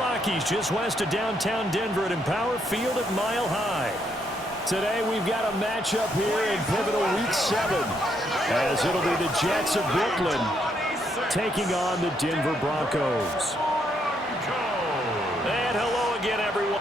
Rockies just west of downtown Denver at Empower Field at Mile High. Today we've got a matchup here in pivotal Week 7, as it'll be the Jets of Brooklyn taking on the Denver Broncos. And hello again, everyone.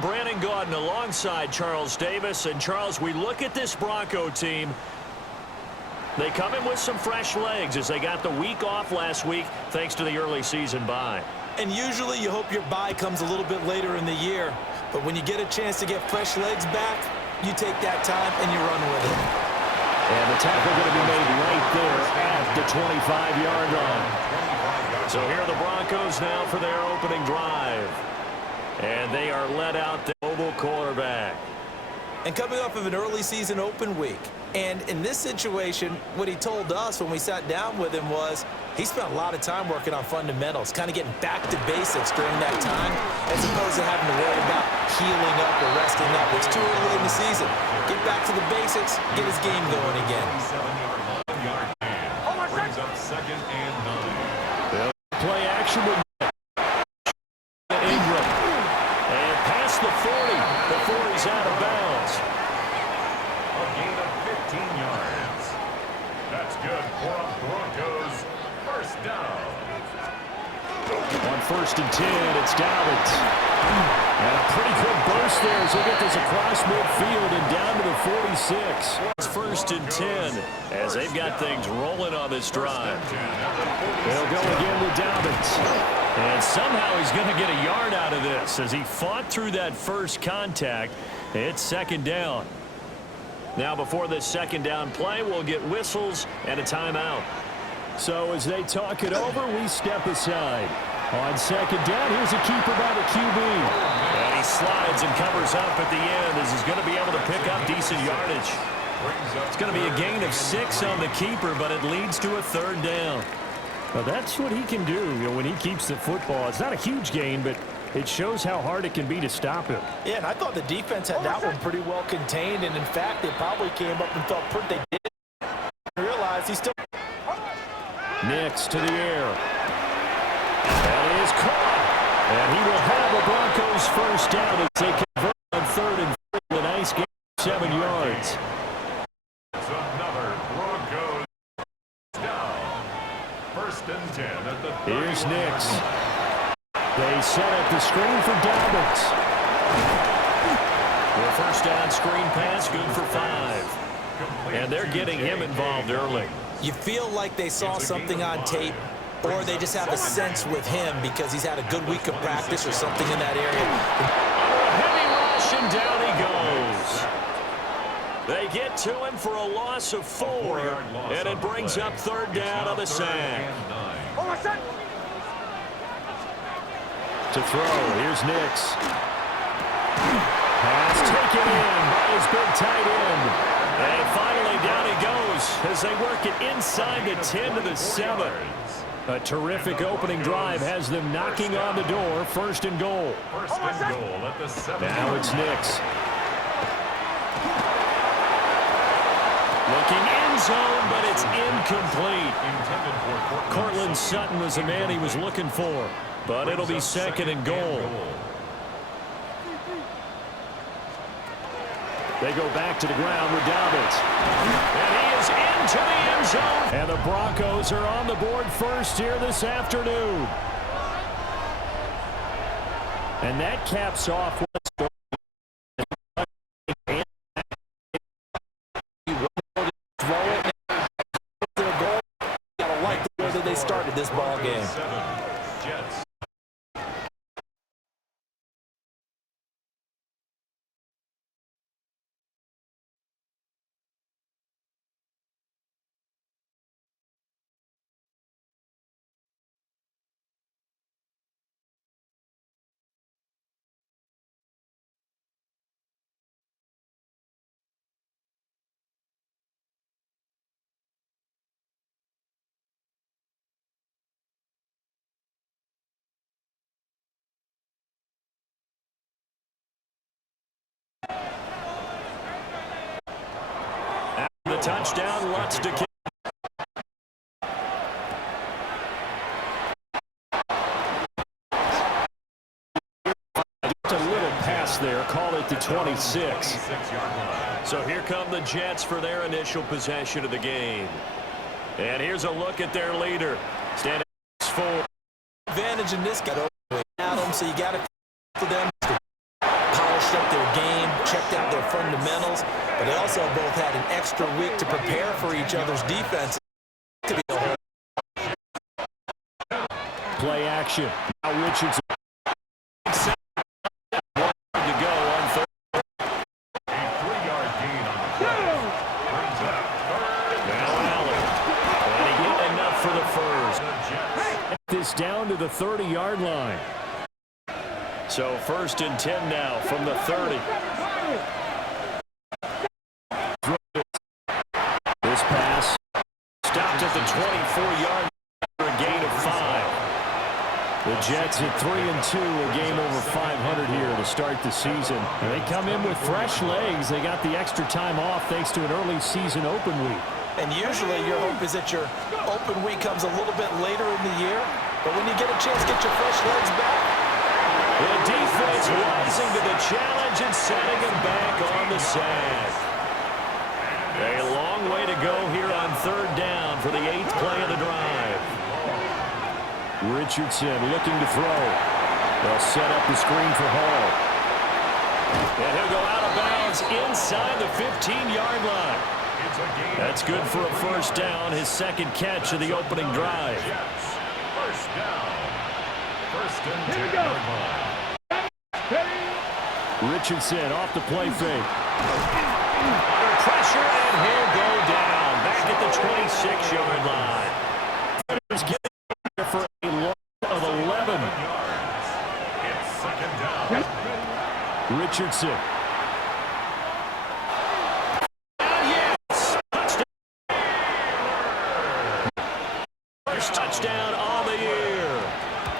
Brandon Gaudin alongside Charles Davis. And Charles, we look at this Bronco team. They come in with some fresh legs as they got the week off last week thanks to the early season bye. And usually you hope your bye comes a little bit later in the year. But when you get a chance to get fresh legs back, you take that time and you run with it. And the tackle going to be made right there at the 25-yard line. So here are the Broncos now for their opening drive. And they are led out the mobile quarterback. And coming off of an early season open week. And in this situation, what he told us when we sat down with him was he spent a lot of time working on fundamentals, kind of getting back to basics during that time, as opposed to having to worry about healing up or resting up. It's too early in the season. Get back to the basics, get his game going again. Brings up 2nd and 9. Play action with Ingram. And past the 40. The 40's out of bounds. A gain of 15 yards. That's good for a Broncos first down. On 1st and 10, it's Dalvin. And a pretty good burst there as he'll get this across midfield and down to the 46. It's 1st and 10 as they've got things rolling on this drive. They'll go again with Dalvin. And somehow he's going to get a yard out of this as he fought through that first contact. It's second down. Now before this second down play, we'll get whistles and a timeout. So as they talk it over, we step aside. On second down, here's a keeper by the QB. And he slides and covers up at the end as he's going to be able to pick up decent yardage. It's going to be a gain of 6 on the keeper, but it leads to a third down. Well, that's what he can do, when he keeps the football. It's not a huge gain, but it shows how hard it can be to stop him. Yeah, and I thought the defense had that one pretty well contained, and in fact, they probably came up and felt pretty they did. Realize he's still... Nix to the air. That is caught. And he will have the Broncos first down as they convert on 3rd and 3. A nice game, 7 yards. It's another Broncos down. 1st and 10 at the 30. Here's Nix. They set up the screen for Dobbins. The first down screen pass, good for 5. And they're getting him involved early. You feel like they saw something on tape, or they just have a sense with him because he's had a good week of practice or something in that area. Heavy rush, and down he goes. They get to him for a loss of 4, and it brings up 3rd down on the sack. To throw, here's Nix. Pass taken in by his big tight end. And finally down he goes as they work it inside the 10 to the 7. A terrific opening drive has them knocking on the door. 1st and goal. 1st and goal at the 7. Now it's Nix. Looking end zone, but it's incomplete. Cortland Sutton was the man he was looking for, but it'll be 2nd and goal. They go back to the ground with Dobbins. And he is into the end zone. And the Broncos are on the board first here this afternoon. And that caps off what's going they started this ball game. Jets. the touchdown, Lutz to kick. Just a little pass there, call it the 26. So here come the Jets for their initial possession of the game. And here's a look at their leader. Standing for advantage in this guy at them, so you got to for them to polish up their game, checked out their fundamentals, but they also both had an extra week to prepare for each other's defense. To be a whole play action. Now Richardson. To go on third. A 3-yard gain on the play. Brings up third. Now Allen. And he hit enough for the first. This down to the 30-yard line. So 1st and 10 now from the 30. This pass stopped at the 24-yard line for a gain of 5. The Jets at 3-2, a game over 500 here to start the season. And they come in with fresh legs. They got the extra time off thanks to an early season open week. And usually your hope is that your open week comes a little bit later in the year, but when you get a chance to get your fresh legs back. The defense rising to the challenge and setting him back on the sack. A long way to go here on 3rd down for the 8th play of the drive. Richardson looking to throw. They'll set up the screen for Hall. And he'll go out of bounds inside the 15-yard line. That's good for a first down, his 2nd catch of the opening drive. First down. First and 10-yard line. Richardson off the play fake. Under pressure, and he'll go down. Back at the 26-yard line. He's getting there for a loss of 11. It's second down. Richardson. Yes! Touchdown. First touchdown on the year.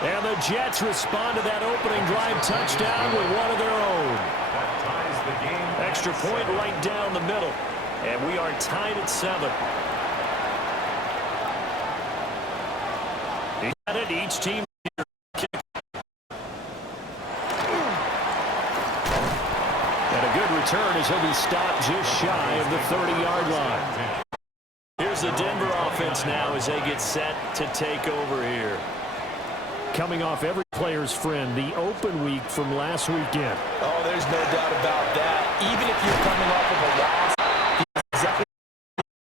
And the Jets respond to that opening drive touchdown with one of their own. That ties the game. Extra point right down the middle. And we are tied at 7. He had it. Each team kick. And a good return as he'll be stopped just shy of the 30-yard line. Here's the Denver offense now as they get set to take over here. Coming off every player's friend, the open week from last weekend. Oh, there's no doubt about that. Even if you're coming off of a loss, he's exactly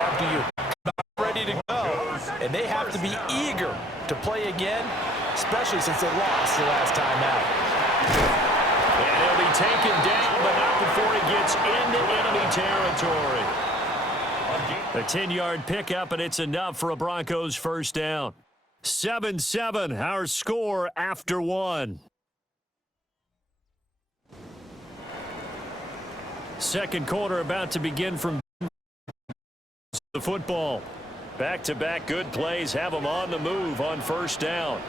after you. Not ready to go. And they have to be eager to play again, especially since they lost the last time out. And he'll be taken down, but not before he gets into enemy territory. A 10-yard pickup, and it's enough for a Broncos first down. 7-7, our score after 1. Second quarter about to begin from the football. Back-to-back good plays have them on the move on first down.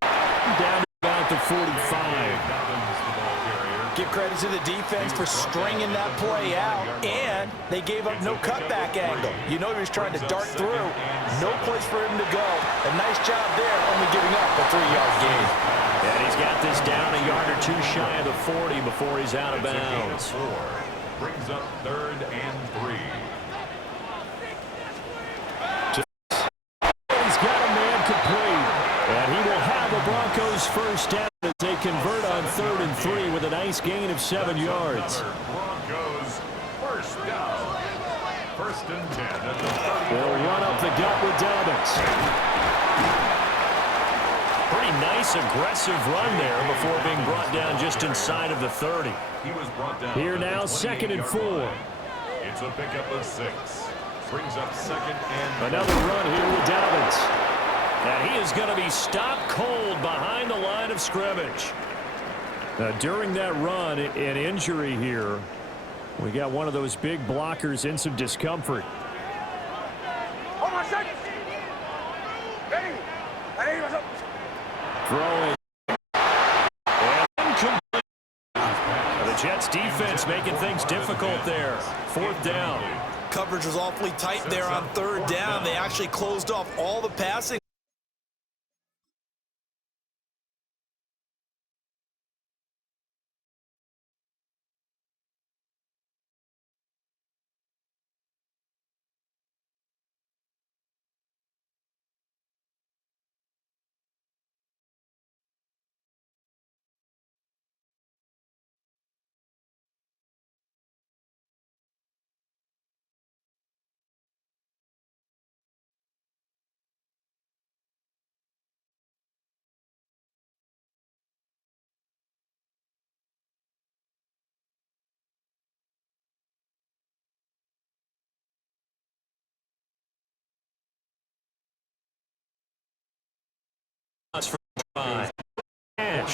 Down to about the 45. Give credit to the defense for stringing that play out, and they gave up no cutback angle. You know he was trying to dart through. No place for him to go. A nice job there, only giving up a 3-yard gain. And he's got this down a yard or two shy of the 40 before he's out of bounds. Brings up 3rd and 3. He's got a man complete, and he will have the Broncos first down as they convert on 3rd and 3 with a nice gain of 7 yards. Broncos first down. First and 10 at the 30. They'll run up the gut with Dobbins. Pretty nice, aggressive run there before being brought down just inside of the 30. He was brought down Here now, 2nd and 4. It's a pickup of 6. Brings up 2nd and Another run here with Dobbins. And he is going to be stopped cold behind the line of scrimmage. Now, during that run, an injury here. We got one of those big blockers in some discomfort. Throwing. And incomplete. The Jets defense making things difficult there. 4th down. Coverage was awfully tight there on 3rd down. They actually closed off all the passing.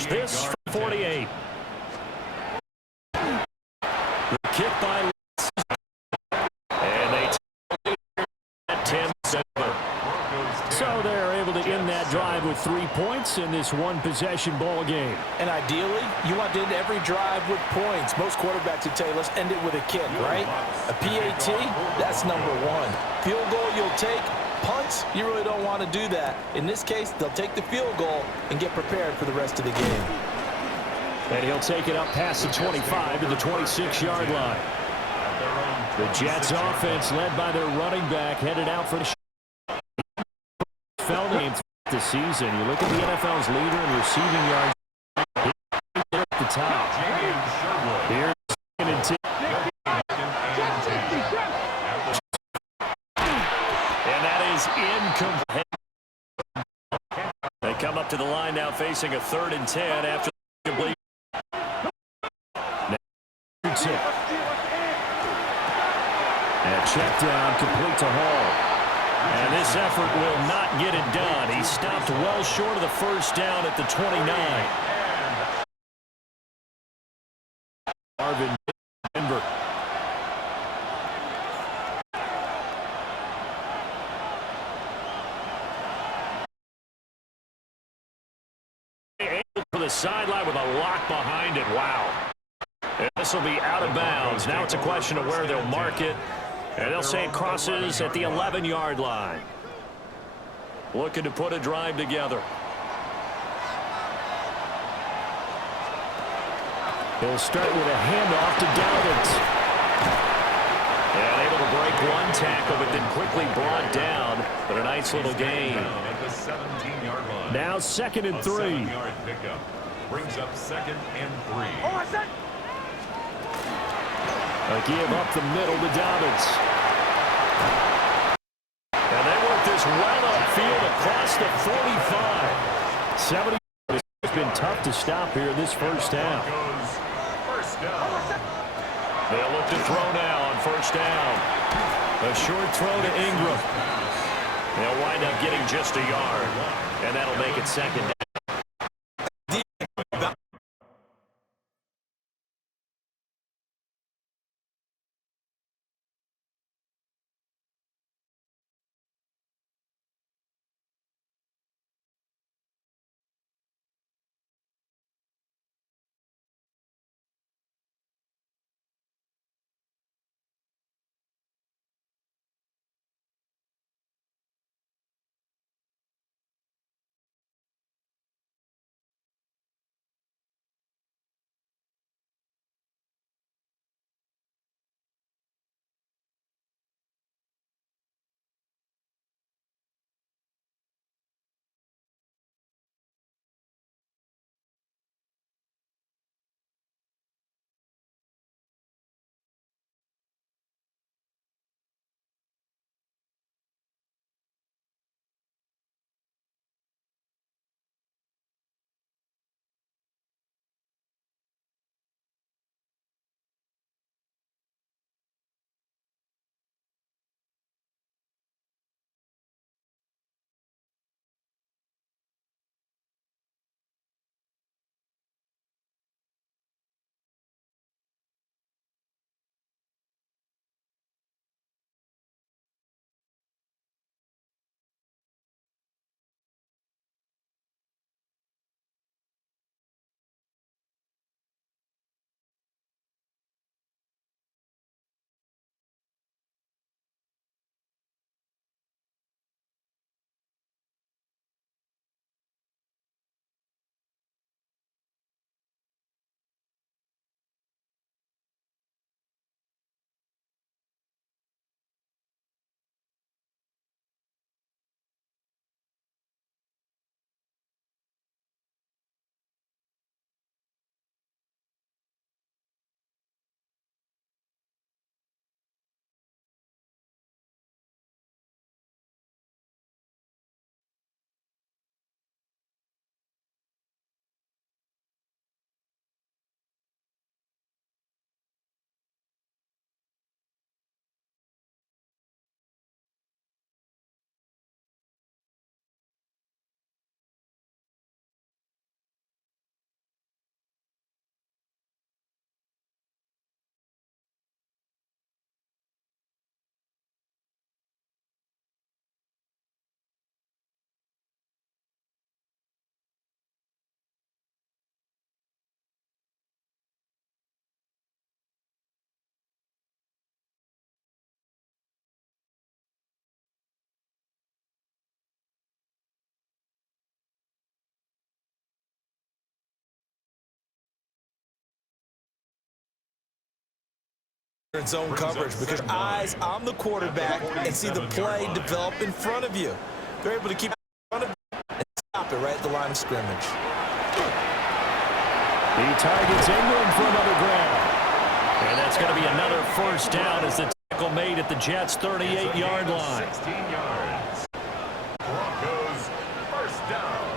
This from 48. The kick by and they take at 10-7. So they're able to end that drive with 3 points in this one-possession ball game. And ideally, you want to end every drive with points. Most quarterbacks would tell you, let's end it with a kick, right? A PAT, that's number 1. Field goal you'll take. Punts, you really don't want to do that. In this case, they'll take the field goal and get prepared for the rest of the game. And he'll take it up past the 25 to the 26-yard line. The Jets offense led by their running back headed out for the fell name this season. You look at the NFL's leader in receiving yards at the top. Here's 2nd and 10. And that is incomplete. line now facing a 3rd and 10 after the complete. And check down, complete to Hall. And this effort will not get it done. He stopped well short of the first down at the 29. Marvin Denver. For the sideline with a lock behind it. Wow. And this will be out of bounds. Now it's a question of where they'll mark it. And they'll say it crosses at the 11-yard line. Looking to put a drive together. He'll start with a handoff to Dobbins. And able to break one tackle, but then quickly brought down. But a nice little gain. Now 2nd and 3. 7-yard pickup brings up 2nd and 3. A give up the middle to Dobbins. And they work this well upfield across the 45. 70. It's been tough to stop here this first half. They'll look to throw now on first down. A short throw to Ingram. They'll wind up getting just a yard. And that'll make it 2nd down. In zone coverage because eyes on the quarterback and see the play develop in front of you. They're able to keep it in front of you and stop it right at the line of scrimmage. He targets Ingram for another grab. And that's going to be another first down as the tackle made at the Jets' 38-yard line. 16 yards. Broncos first down.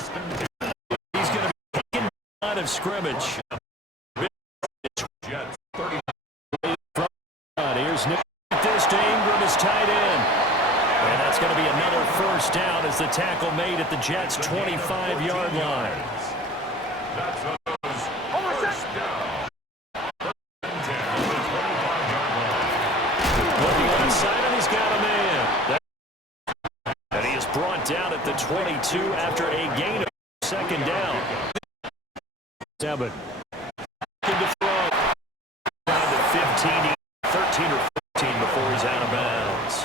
First and 10. He's going to be taken line of scrimmage. Jets 30. Here's Nick. This to Ingram is tight end. And that's going to be another first down as the tackle made at the Jets' 25-yard line. That's those first down. First and 10 on the 25-yard line. Looking outside, and he's got a man. And he is brought down at the 22 after a gain of second down. 7. Into throw. Down to 15, 13 or 14 before he's out of bounds.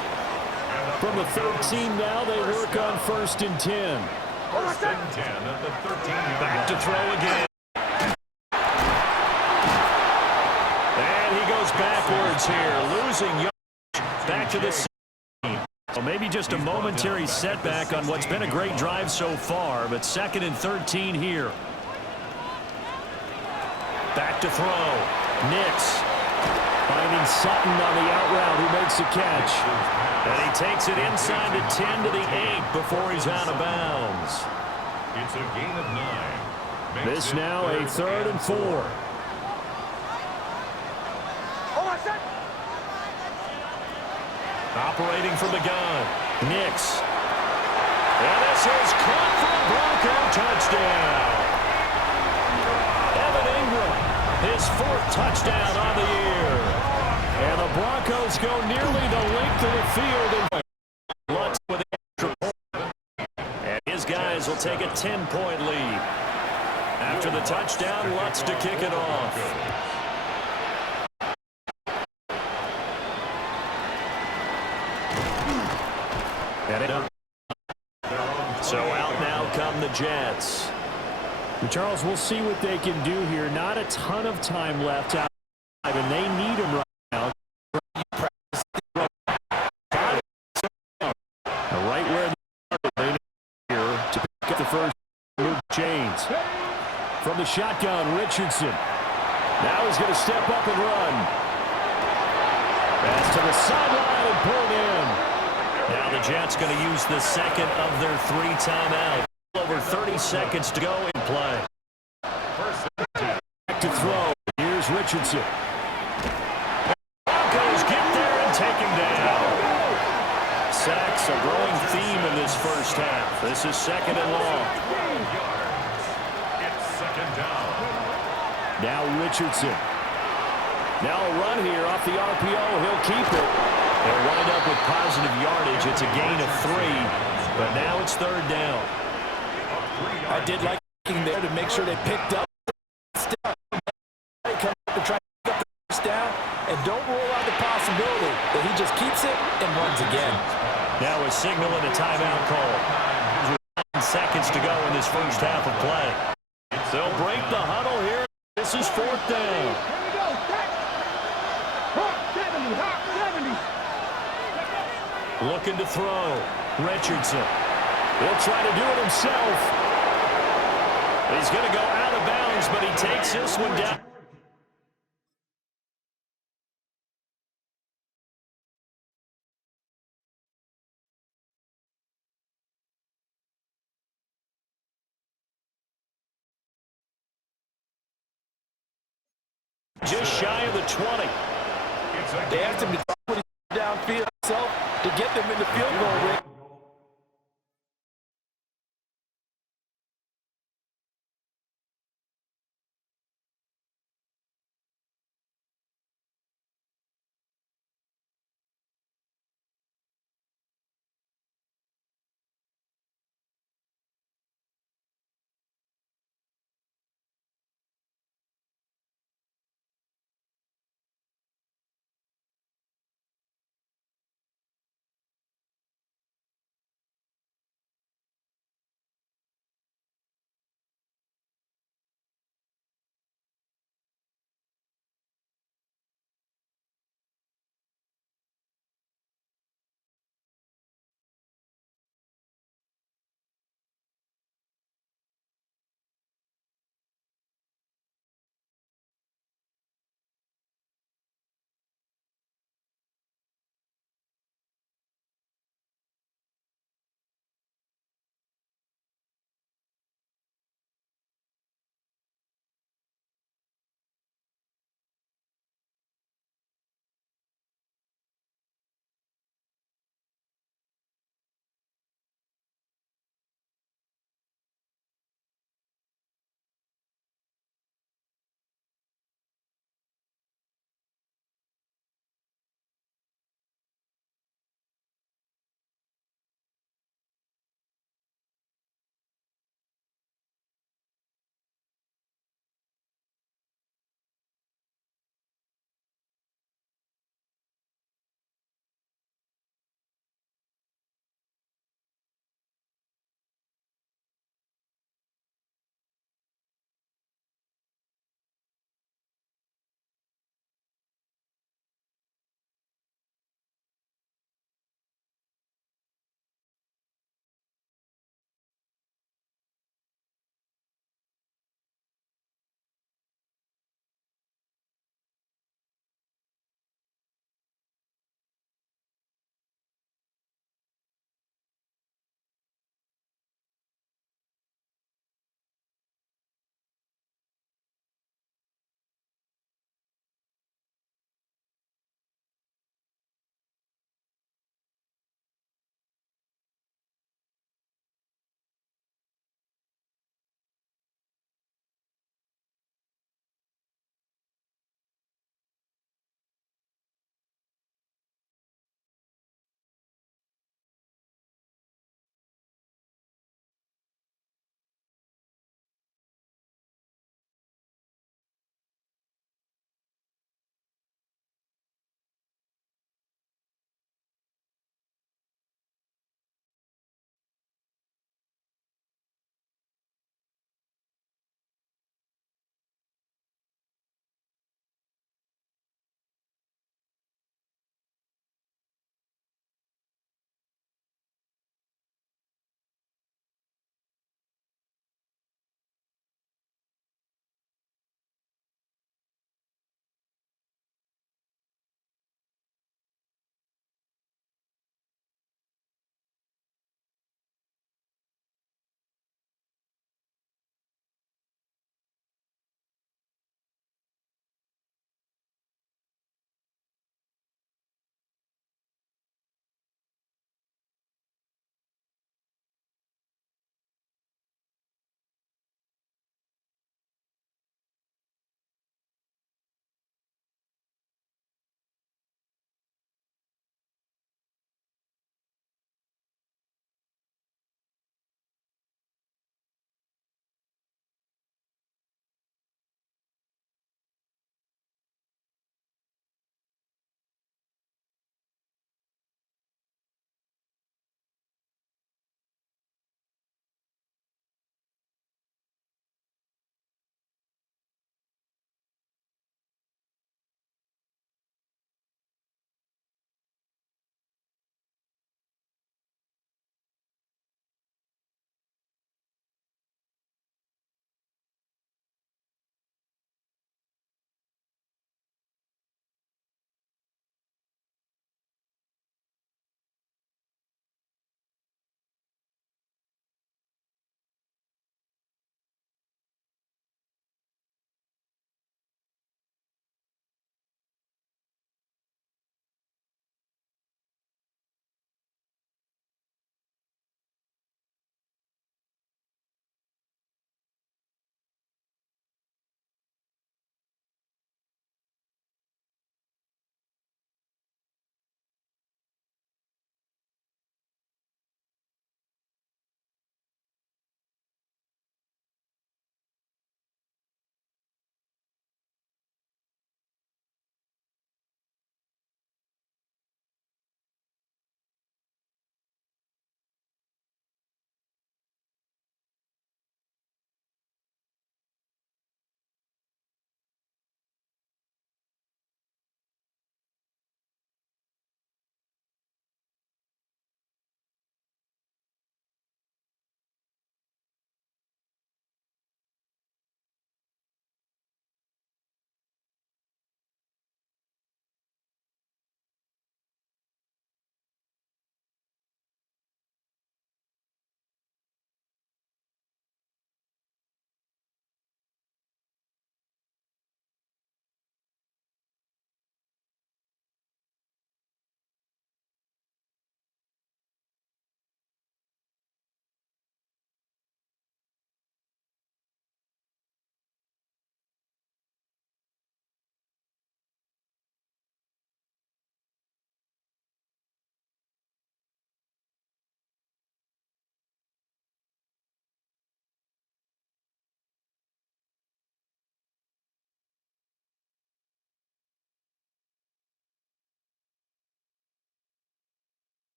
From the 13 now, they work on first and 10. First and 10 at the 13-yard Back line. to throw again. And he goes backwards here, losing yards. Back to the 16. So maybe just a momentary setback on what's been a great drive so far, but second and 13 here. Back to throw. Nix finding Sutton on the out route who makes the catch. And he takes it inside the 10 to the 8 before he's out of bounds. It's a gain of 9. This now a third and 4. Operating from the gun. Nix. And this is caught for a Bronco touchdown. Evan Ingram, his 4th touchdown on the year. And the Broncos go nearly the length of the field. And Lutz with the extra point. And his guys will take a 10-point lead. After the touchdown, Lutz to kick it off. So out now come the Jets. And Charles, we'll see what they can do here. Not a ton of time left out, and they need him right now. Right where they need here to pick up the first move chains. From the shotgun, Richardson. Now he's going to step up and run. Pass to the sideline and pulled in. Now the Jets going to use the second of their 3 timeouts. Over 30 seconds to go in play. Back to throw. Here's Richardson. Broncos get there and take him down. Sacks a growing theme in this first half. This is second and long. It's second down. Now Richardson. Now a run here off the RPO. He'll keep it. They'll wind up with positive yardage. It's a gain of 3, but now it's third down. I did like being there to make sure they picked up. They come up to try to get the first down, and don't rule out the possibility that he just keeps it and runs again. Now a signal and a timeout call. 9 seconds to go in this first half of play. They'll break the huddle here. This is fourth down. Looking to throw. Richardson. He'll try to do it himself. He's going to go out of bounds, but he takes this one down. Just shy of the 20. They asked him to put it downfield himself to get them in the field goal range.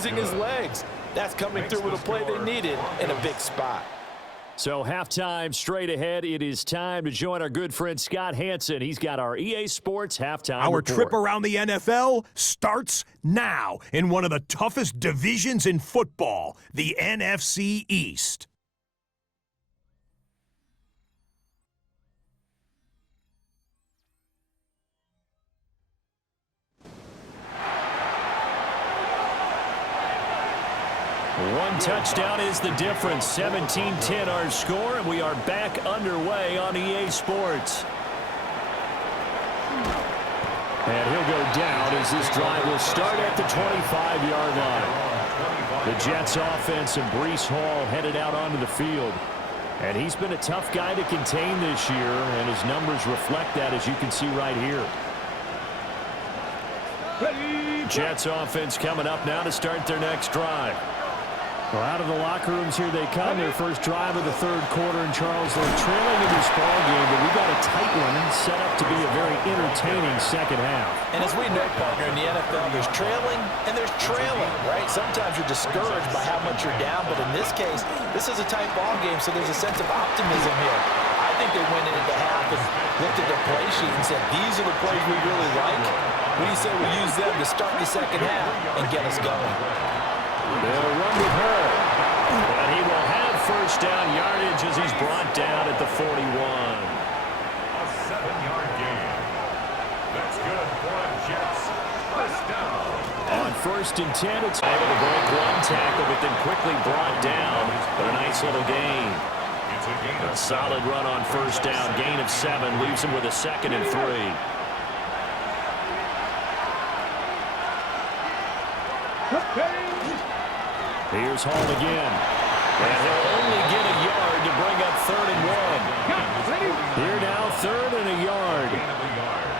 using his legs. That's coming through with a play they needed in a big spot. So halftime straight ahead. It is time to join our good friend Scott Hansen. He's got our EA Sports halftime Our report. trip around the NFL starts now in one of the toughest divisions in football, the NFC East. One touchdown is the difference. 17-10 our score, and we are back underway on EA Sports. And he'll go down as this drive will start at the 25-yard line. The Jets offense and Breece Hall headed out onto the field. And he's been a tough guy to contain this year, and his numbers reflect that, as you can see right here. Jets offense coming up now to start their next drive. Well, out of the locker rooms here they come. Their first drive of the third quarter, and Charles, they're trailing in this ball game, but we got a tight one set up to be a very entertaining second half. And as we know, partner, in the NFL, there's trailing and there's trailing, right? Sometimes you're discouraged by how much you're down, but in this case, this is a tight ball game, so there's a sense of optimism here. I think they went into the half and looked at their play sheet and said, these are the plays we really like. We say we use them to start the second half and get us going. They'll run with her. And he will have first down yardage as he's brought down at the 41. A 7-yard gain. That's good for the Jets. First down. On 1st and 10, it's able to break one tackle, but then quickly brought down. But a nice little gain. It's a gain A of solid run on first down. Gain of 7 leaves him with a 2nd and 3. Here's Hall again. And he'll only get a yard to bring up 3rd and 1. Here now, 3rd and a yard. gain of a yard.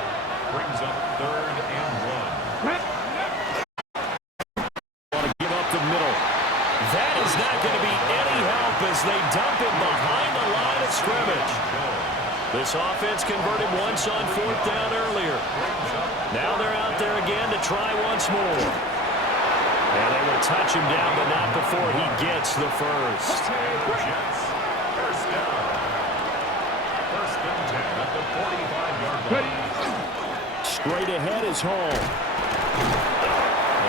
Brings up 3rd and 1. Want to give up the middle. That is not going to be any help as they dump him behind the line of scrimmage. This offense converted once on 4th down earlier. Now they're out there again to try once more. And they will touch him down, but not before he gets the first. Jets. First down. 1st and 10 at the 45-yard line. Straight ahead is Hall.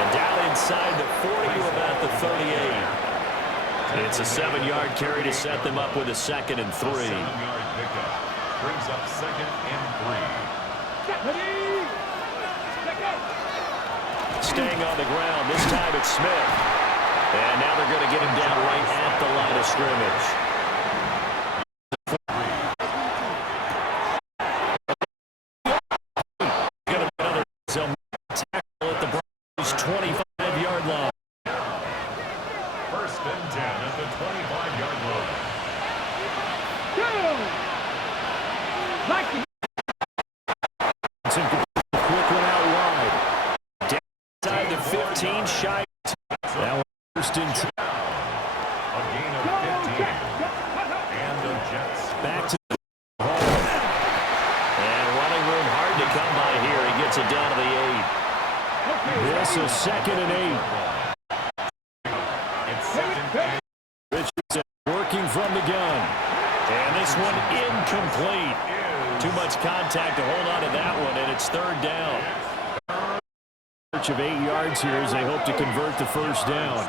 And down inside the 40 to about the 38. It's a 7-yard carry to set them up with a 2nd and 3. 7-yard pickup. Brings up 2nd and 3. Staying on the ground. This time it's Smith. And now they're going to get him down right at the line of scrimmage. Going to be another tackle at the Browns' 25-yard line. 1st and 10 at the 25-yard line. Quick one out wide. Inside the 15, shy. Now 1st and 10. A gain of 15. And the Jets. Back to the Hall. And running room hard to come by here. He gets it down to the 8. This is 2nd and 8. It's 2nd and Richardson working from the gun. And this one incomplete. Too much contact to hold on to that one, and it's 3rd down. Of 8 yards here as they hope to convert the first down.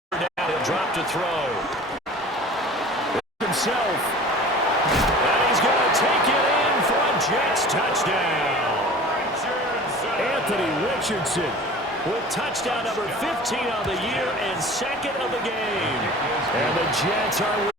He'll drop to throw. Himself. And he's going to take it in for a Jets touchdown. Anthony Richardson with touchdown number 15 on the year and 2nd of the game. And the Jets are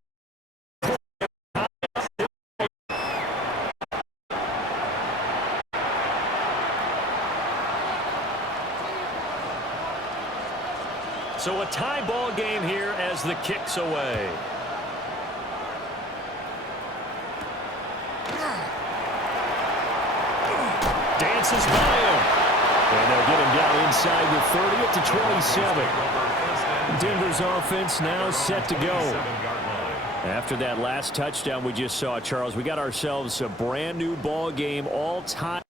so a tie ball game here as the kick's away. Dances by him. And they'll get him down inside the 30 to 27. Denver's offense now set to go. After that last touchdown we just saw, Charles, we got ourselves a brand new ball game, all tied.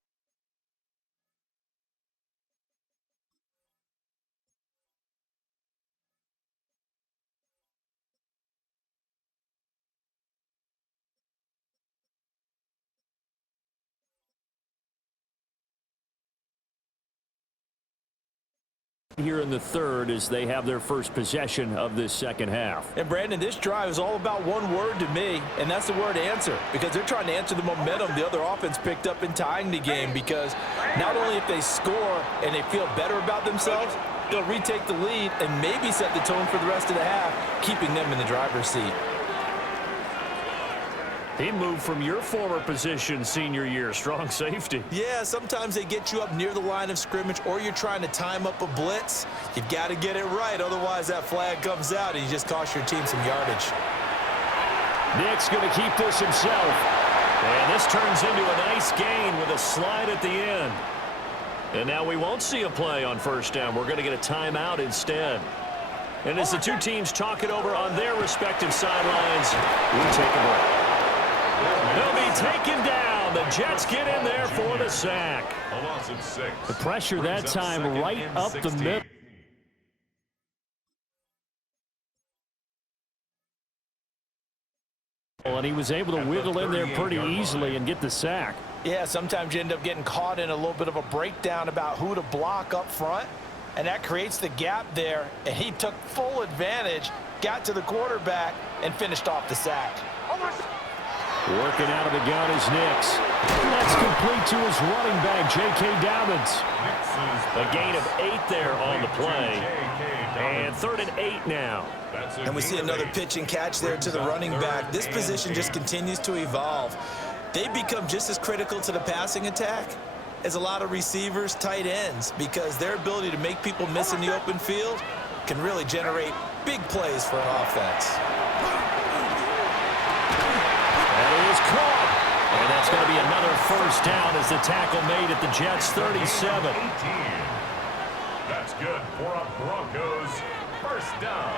here in the third as they have their first possession of this second half. And Brandon, this drive is all about one word to me, and that's the word answer, because they're trying to answer the momentum the other offense picked up in tying the game, because not only if they score and they feel better about themselves, they'll retake the lead and maybe set the tone for the rest of the half, keeping them in the driver's seat. He moved from your former position senior year, strong safety. Yeah, sometimes they get you up near the line of scrimmage, or you're trying to time up a blitz. You've got to get it right, otherwise that flag comes out and you just cost your team some yardage. Nick's going to keep this himself. And this turns into a nice gain with a slide at the end. And now we won't see a play on first down. We're going to get a timeout instead. And as the two teams talk it over on their respective sidelines, we take a break. They'll be taken down. The Jets get in there for the sack. A loss of 6. The pressure that time right up the middle. And he was able to wiggle in there pretty easily and get the sack. Yeah, sometimes you end up getting caught in a little bit of a breakdown about who to block up front, and that creates the gap there, and he took full advantage, got to the quarterback, and finished off the sack. Working out of the gun is Nix. That's complete to his running back, J.K. Dobbins. A gain of 8 there on the play. And 3rd and 8 now. And we see another pitch and catch there to the running back. This position just continues to evolve. They become just as critical to the passing attack as a lot of receivers, tight ends, because their ability to make people miss in the open field can really generate big plays for an offense. That is caught. And that's going to be another first down as the tackle made at the Jets' 37. That's good for a Broncos first down.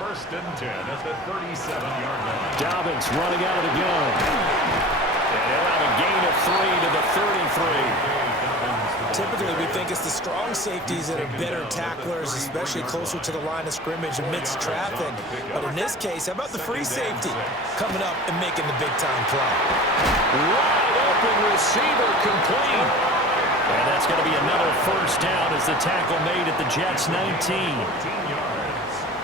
1st and 10 at the 37-yard line. Dobbins running out of the gun. And he'll have a gain of 3 to the 33. Typically, we think it's the strong safeties that are better tacklers, especially closer to the line of scrimmage amidst traffic. But in this case, how about the free safety coming up and making the big-time play? Wide open receiver complete. And that's going to be another first down as the tackle made at the Jets' 19.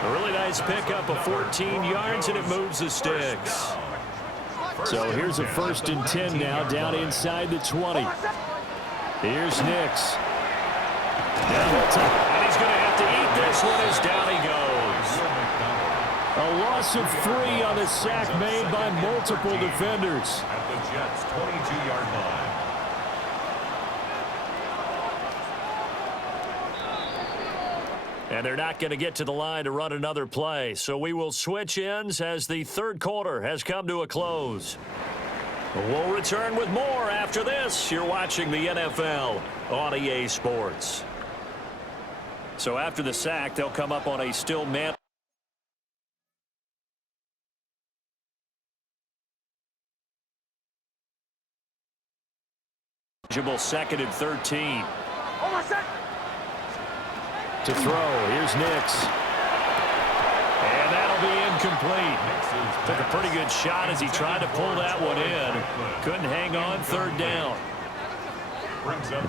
A really nice pickup of 14 yards, and it moves the sticks. So here's a 1st and 10 now, down inside the 20. Here's Nix. And he's going to have to eat this one as down he goes. A loss of 3 on the sack made by multiple defenders. At the Jets' 22-yard line. And they're not going to get to the line to run another play. So we will switch ends as the third quarter has come to a close. We'll return with more after this. You're watching the NFL on EA Sports. So after the sack, they'll come up on a still man. Second and 13. To throw, here's Nix. And that'll be incomplete. Took a pretty good shot as he tried to pull that one in. Couldn't hang on, 3rd down.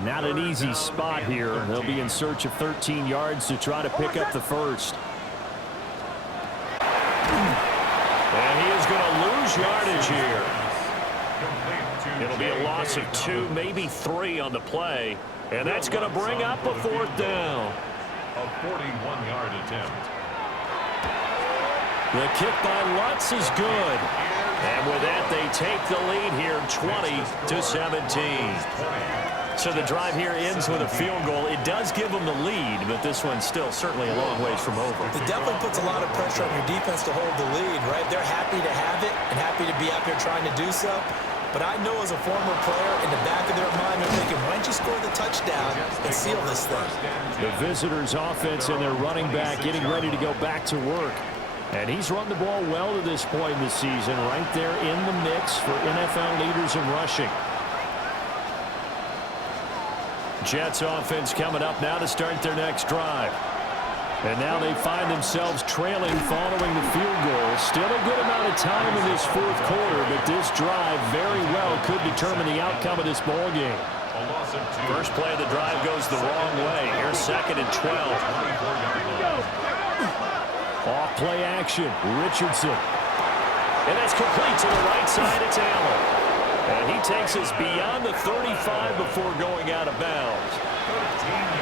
Not an easy spot here. They'll be in search of 13 yards to try to pick up the first. And he is going to lose yardage here. It'll be a loss of 2, maybe 3 on the play. And that's going to bring up a 4th down. A 41-yard attempt. The kick by Lutz is good. And with that, they take the lead here 20-17. So the drive here ends with a field goal. It does give them the lead, but this one's still certainly a long ways from over. It definitely puts a lot of pressure on your defense to hold the lead, right? They're happy to have it and happy to be out there trying to do so. But I know as a former player, in the back of their mind, they're thinking, why don't you score the touchdown and seal this thing? The visitors' offense and their running back getting ready to go back to work. And he's run the ball well to this point in the season, right there in the mix for NFL leaders in rushing. Jets offense coming up now to start their next drive. And now they find themselves trailing following the field goal. Still a good amount of time in this 4th quarter, but this drive very well could determine the outcome of this ball game. A loss of 2. First play of the drive goes the wrong way. Here's 2nd and 12. Off play action. Richardson. And that's complete to the right side. It's Allen. And he takes us beyond the 35 before going out of bounds.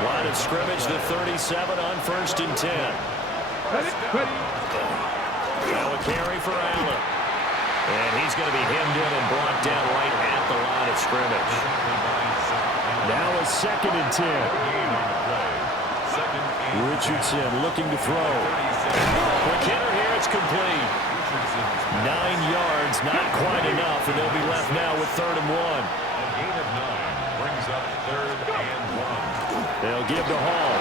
Line of scrimmage, the 37 on 1st and 10. Now a carry for Allen. And he's going to be hemmed in and brought down right at the line of scrimmage. Now a 2nd and 10. Richardson looking to throw. McKinnon here, it's complete. 9 yards, not quite enough, and they'll be left now with 3rd and 1. A gain of 9 brings up 3rd and 1. They'll give to Hall.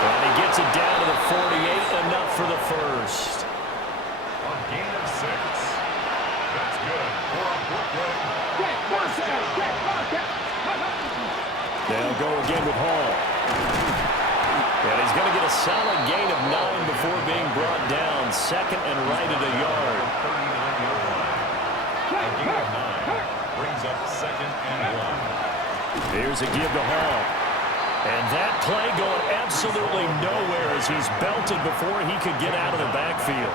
And he gets it down to the 48, enough for the first. A gain of 6. That's good for Brooklyn. They'll go again with Hall. And he's going to get a solid gain of 9 before being brought down. 2nd and right at a yard. 39-yard line. A gain of 9 brings up 2nd and 1. Here's a give to Hall. And that play going absolutely nowhere as he's belted before he could get out of the backfield.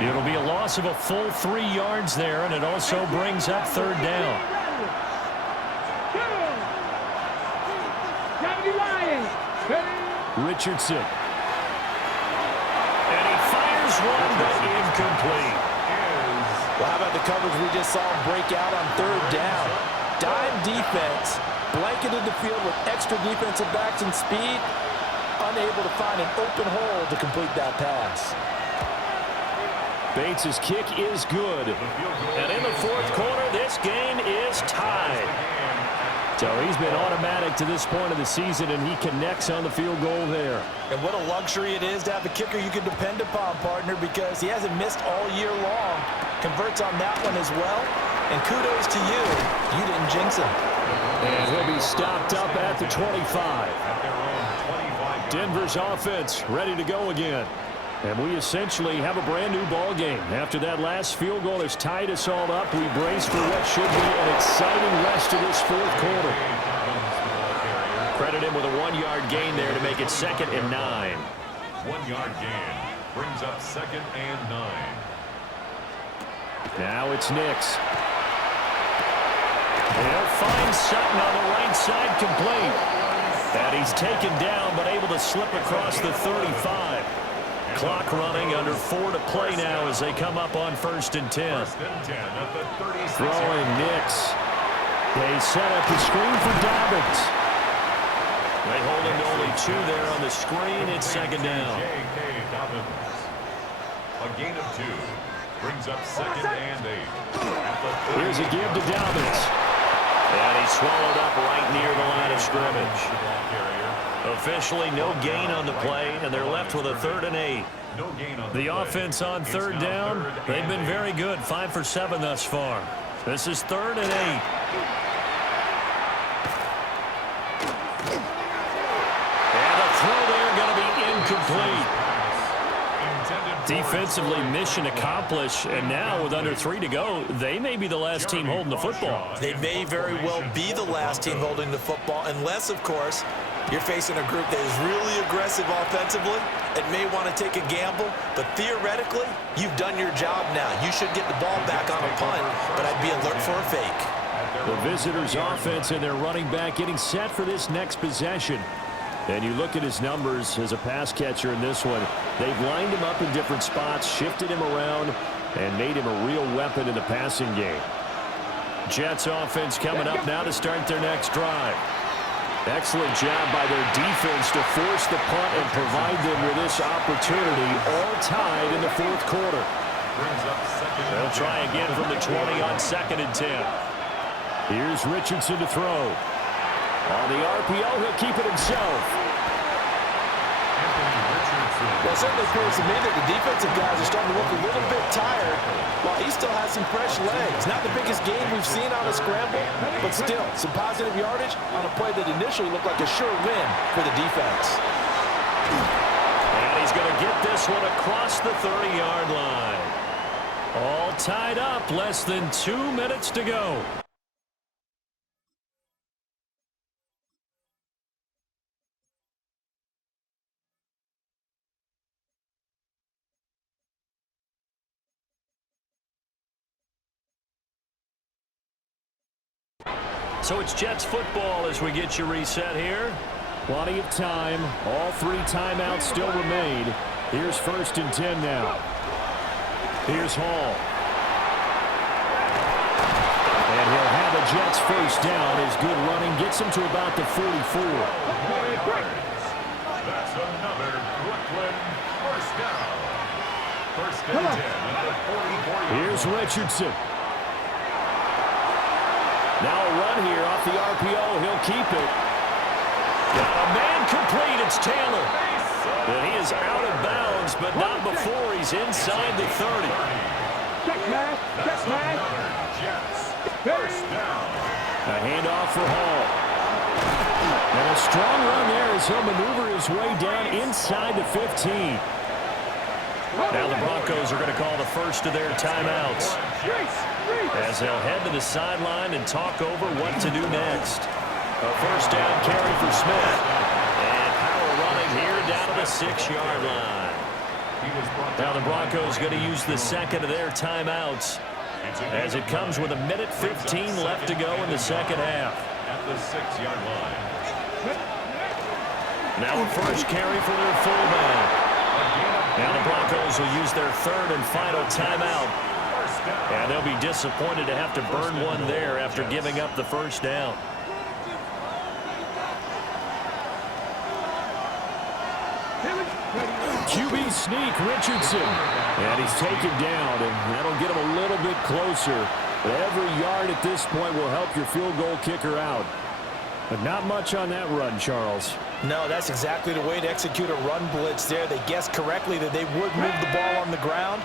It'll be a loss of a full 3 yards there, and it also brings up 3rd down. Richardson. And he fires one, but incomplete. Well, how about the coverage we just saw break out on 3rd down? Dime defense, blanketed the field with extra defensive backs and speed, unable to find an open hole to complete that pass. Bates' kick is good. And in the 4th quarter, this game is tied. So he's been automatic to this point of the season, and he connects on the field goal there. And what a luxury it is to have a kicker you can depend upon, partner, because he hasn't missed all year long. Converts on that one as well. And kudos to you. You didn't jinx him. And he'll be stopped up at the 25. Denver's offense ready to go again. And we essentially have a brand-new ball game. After that last field goal has tied us all up, we brace for what should be an exciting rest of this 4th quarter. Credit him with a 1-yard gain there to make it 2nd and 9. 1-yard gain brings up 2nd and 9. Now it's Nix. He'll find Sutton on the right side, complete. And he's taken down, but able to slip across the 35. Clock running, under 4 to play now as they come up on 1st and 10. 1st and 10 at the 36. Throwing Nix. They set up the screen for Dobbins. They hold him to only 2 there on the screen. It's 2nd down. J.K. Dobbins. A gain of 2 brings up 2nd and 8. Here's a give to Dobbins. And he's swallowed up right near the line of scrimmage. Officially no gain on the play, and they're left with a 3rd and 8. No gain on The offense on 3rd down, they've been very good, 5 for 7 thus far. This is 3rd and 8. And the throw there going to be incomplete. Defensively, mission accomplished, and now with under 3 to go, they may be the last team holding the football. They may very well be the last team holding the football, unless, of course, you're facing a group that is really aggressive offensively and may want to take a gamble, but theoretically, you've done your job now. You should get the ball back on a punt, but I'd be alert for a fake. The visitors' offense and their running back getting set for this next possession. And you look at his numbers as a pass catcher in this one. They've lined him up in different spots, shifted him around, and made him a real weapon in the passing game. Jets offense coming up now to start their next drive. Excellent job by their defense to force the punt and provide them with this opportunity, all tied in the 4th quarter. They'll try again from the 20 on 2nd and 10. Here's Richardson to throw. On the RPO, he'll keep it himself. Well, it certainly appears to me that the defensive guys are starting to look a little bit tired while he still has some fresh legs. Not the biggest game we've seen on a scramble, but still some positive yardage on a play that initially looked like a sure win for the defense. And he's going to get this one across the 30-yard line. All tied up, less than 2 minutes to go. So it's Jets football as we get you reset here. Plenty of time. All 3 timeouts still remain. Here's 1st and 10 now. Here's Hall. And he'll have a Jets first down. His good running gets him to about the 44. That's another Brooklyn first down. 1st and 10 at the 44. Here's Richardson. Now a run here off the RPO. He'll keep it. Got a man complete. It's Taylor. And he is out of bounds, but not before he's inside the 30. That's another Jets first down. A handoff for Hall. And a strong run there as he'll maneuver his way down inside the 15. Now the Broncos are going to call the first of their timeouts as they'll head to the sideline and talk over what to do next. A first down carry for Smith. And power running here down to the 6-yard line. Now the Broncos going to use the second of their timeouts as it comes with 1:15 left to go in the second half. At the 6-yard line. Now a first carry for their fullback. Now the Broncos will use their 3rd and final timeout. And they'll be disappointed to have to burn one there after giving up the first down. QB sneak, Richardson. And he's taken down, and that'll get him a little bit closer. Every yard at this point will help your field goal kicker out. But not much on that run, Charles. No, that's exactly the way to execute a run blitz there. They guessed correctly that they would move the ball on the ground,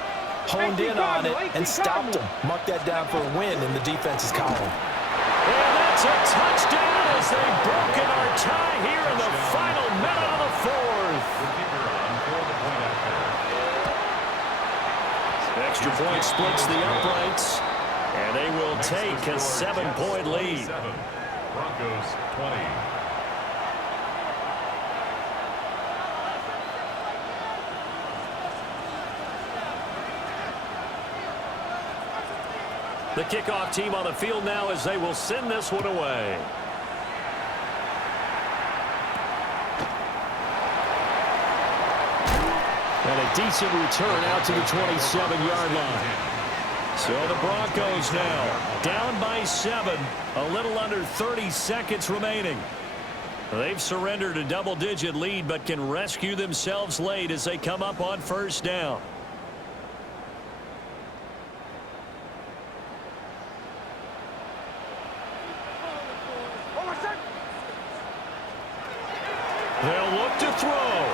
honed in on it, and stopped them. Mark that down for a win in the defense's column. And that's a touchdown as they've broken our tie here in the final minute of the 4th. Extra point splits the uprights, and they will take a 7-point lead. Broncos 20. The kickoff team on the field now as they will send this one away. And a decent return out to the 27-yard line. So the Broncos now down by 7, a little under 30 seconds remaining. They've surrendered a double-digit lead but can rescue themselves late as they come up on first down. They'll look to throw.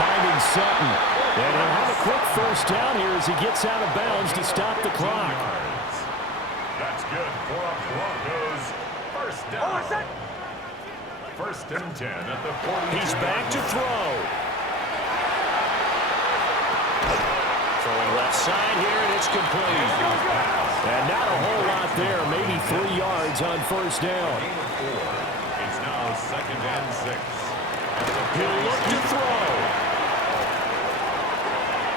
Finding Sutton. And they'll have a quick first down here as he gets out of bounds to stop the clock. That's good for a Broncos first down. 1st and 10 at the 40. He's back to throw. Throwing left side here, and it's complete. And not a whole lot there, maybe 3 yards on first down. It's now 2nd and 6. He'll look to throw.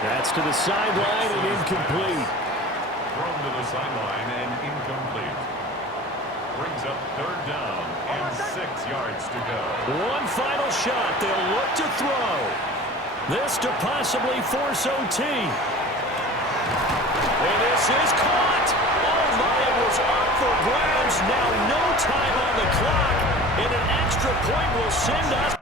That's to the sideline and incomplete. Thrown to the sideline and incomplete. Brings up 3rd down and 6 yards to go. One final shot. They'll look to throw. This to possibly force OT. And this is caught. Oh, my, it was up for grabs. Now no time on the clock. And an extra point will send us.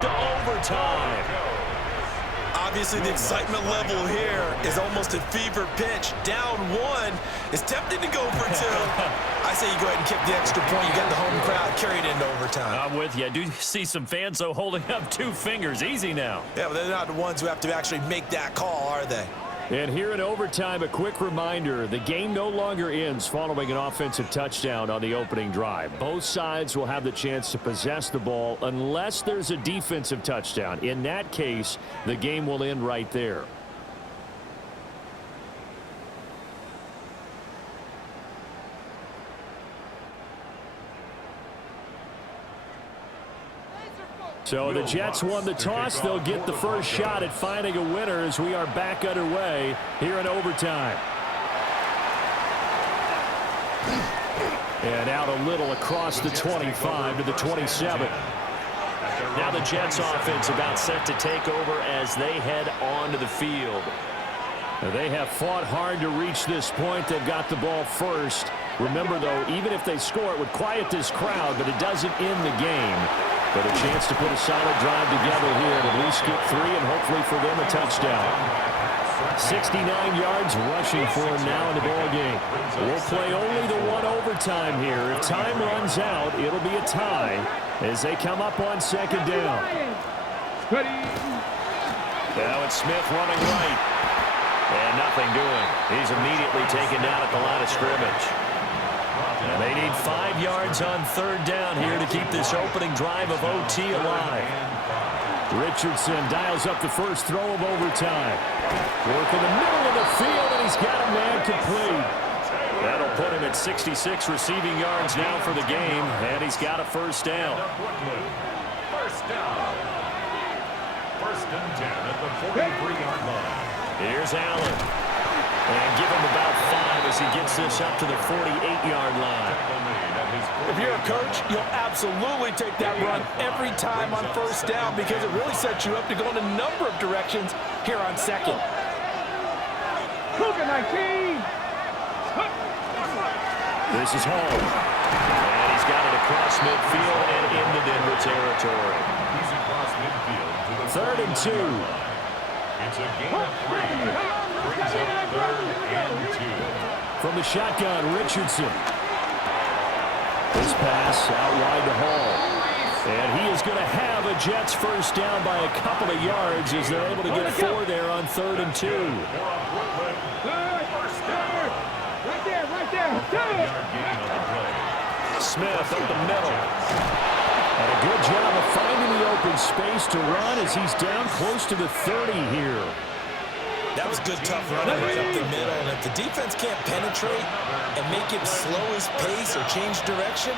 To overtime. obviously the excitement level here is almost at fever pitch. Down one. It's tempting to go for two. I say you go ahead and kick the extra point. You got the home crowd carried into overtime. I'm with you. I do see some fans, though, holding up 2 fingers. Easy now. Yeah, but they're not the ones who have to actually make that call, are they? And here in overtime, a quick reminder, the game no longer ends following an offensive touchdown on the opening drive. Both sides will have the chance to possess the ball unless there's a defensive touchdown. In that case, the game will end right there. So the Jets won the toss. They'll get the first shot at finding a winner as we are back underway here in overtime. And out a little across the 25 to the 27. Now the Jets offense about set to take over as they head onto the field. They have fought hard to reach this point. They've got the ball first. Remember, though, even if they score, it would quiet this crowd, but it doesn't end the game. But a chance to put a solid drive together here and at least get 3 and hopefully for them a touchdown. 69 yards rushing for him now in the ball game. We'll play only the one overtime here. If time runs out, it'll be a tie as they come up on second down. Now it's Smith running right. And nothing doing. He's immediately taken down at the line of scrimmage. And they need 5 yards on third down here to keep this opening drive of OT alive. Richardson dials up the first throw of overtime. Work in the middle of the field, and he's got a man complete. That'll put him at 66 receiving yards now for the game, and he's got a first down. First down. First and 10 at the 43-yard line. Here's Allen. And give him about 5 as he gets this up to the 48-yard line. If you're a coach, you'll absolutely take that run every time on first down because it really sets you up to go in a number of directions here on second. Cougar 19. This is Hall. And he's got it across midfield and into Denver territory. He's across midfield to the 3rd and 2. It's a gain of 3. Brings up 3rd and 2. From the shotgun, Richardson. This pass out wide to Hall. And he is going to have a Jets first down by a couple of yards as they're able to get 4 there on 3rd and 2. Right there. Smith up the middle. And a good job of finding the open space to run as he's down close to the 30 here. That was good, tough running right up the middle. And if the defense can't penetrate and make him slow his pace or change direction,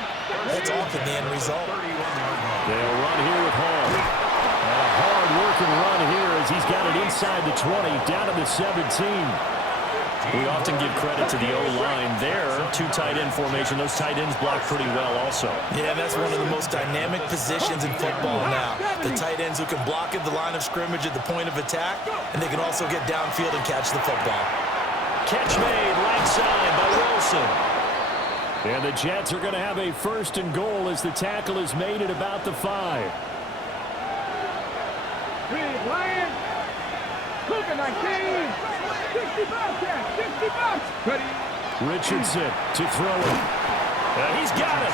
that's often the end result. They'll run here with Hall. And a hard-working run here as he's got it inside the 20, down to the 17. We often give credit to the O-line there. 2 tight end formation. Those tight ends block pretty well also. Yeah, that's one of the most dynamic positions in football now. The tight ends who can block at the line of scrimmage at the point of attack, and they can also get downfield and catch the football. Catch made right side by Wilson. And the Jets are going to have a 1st and goal as the tackle is made at about the 5. Big Lion. Cougar 19. 60 bucks there. 60 bucks. Ready. Richardson to throw it. And he's got it.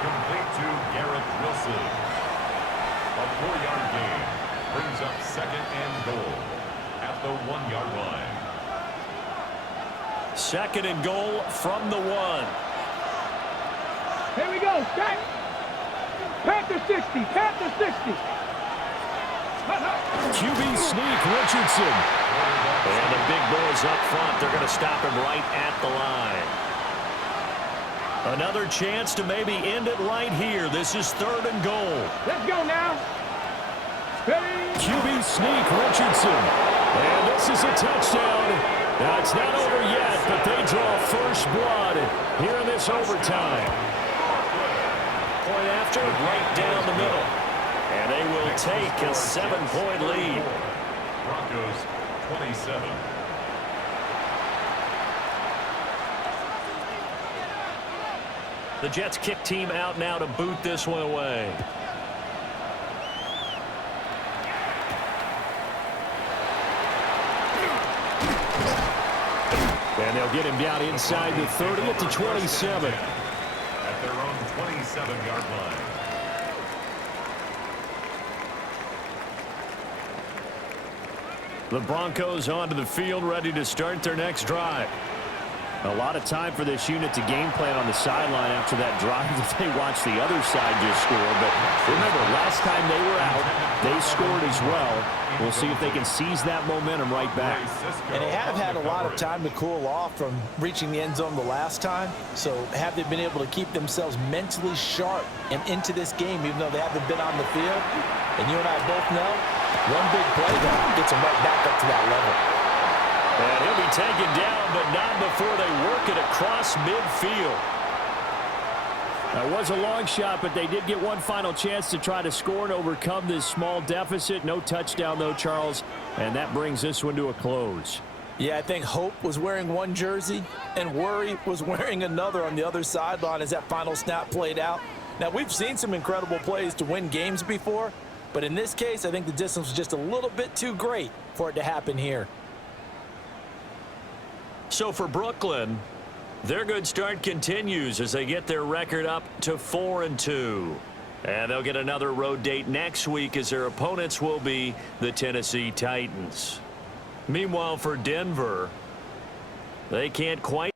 Complete to Garrett Wilson. A 4-yard gain brings up 2nd and goal at the 1-yard line. 2nd and goal from the 1. Here we go. Stack. Panther 60. Panther 60. QB sneak, Richardson. And the big boys up front. They're going to stop him right at the line. Another chance to maybe end it right here. This is 3rd and goal. Let's go now. Ready. QB sneak, Richardson. And this is a touchdown. Now, it's not over yet, but they draw first blood here in this overtime. Point after, right down the middle. And they will take a 7-point lead. Broncos 27. The Jets kick team out now to boot this one away. They'll get him down inside the 30 at the 27. At their own 27-yard line. The Broncos onto the field, ready to start their next drive. A lot of time for this unit to game plan on the sideline after that drive that they watched the other side just score. But remember, last time they were out, they scored as well. We'll see if they can seize that momentum right back. And they have had a lot of time to cool off from reaching the end zone the last time. So have they been able to keep themselves mentally sharp and into this game, even though they haven't been on the field? And you and I both know, one big play gets them right back up to that level. And he'll be taken down, but not before they work it across midfield. That was a long shot, but they did get one final chance to try to score and overcome this small deficit. No touchdown, though, Charles, and that brings this one to a close. Yeah, I think Hope was wearing one jersey and Worry was wearing another on the other sideline as that final snap played out. Now, we've seen some incredible plays to win games before, but in this case, I think the distance was just a little bit too great for it to happen here. So for Brooklyn, their good start continues as they get their record up to 4-2. And they'll get another road date next week as their opponents will be the Tennessee Titans. Meanwhile, for Denver, they can't quite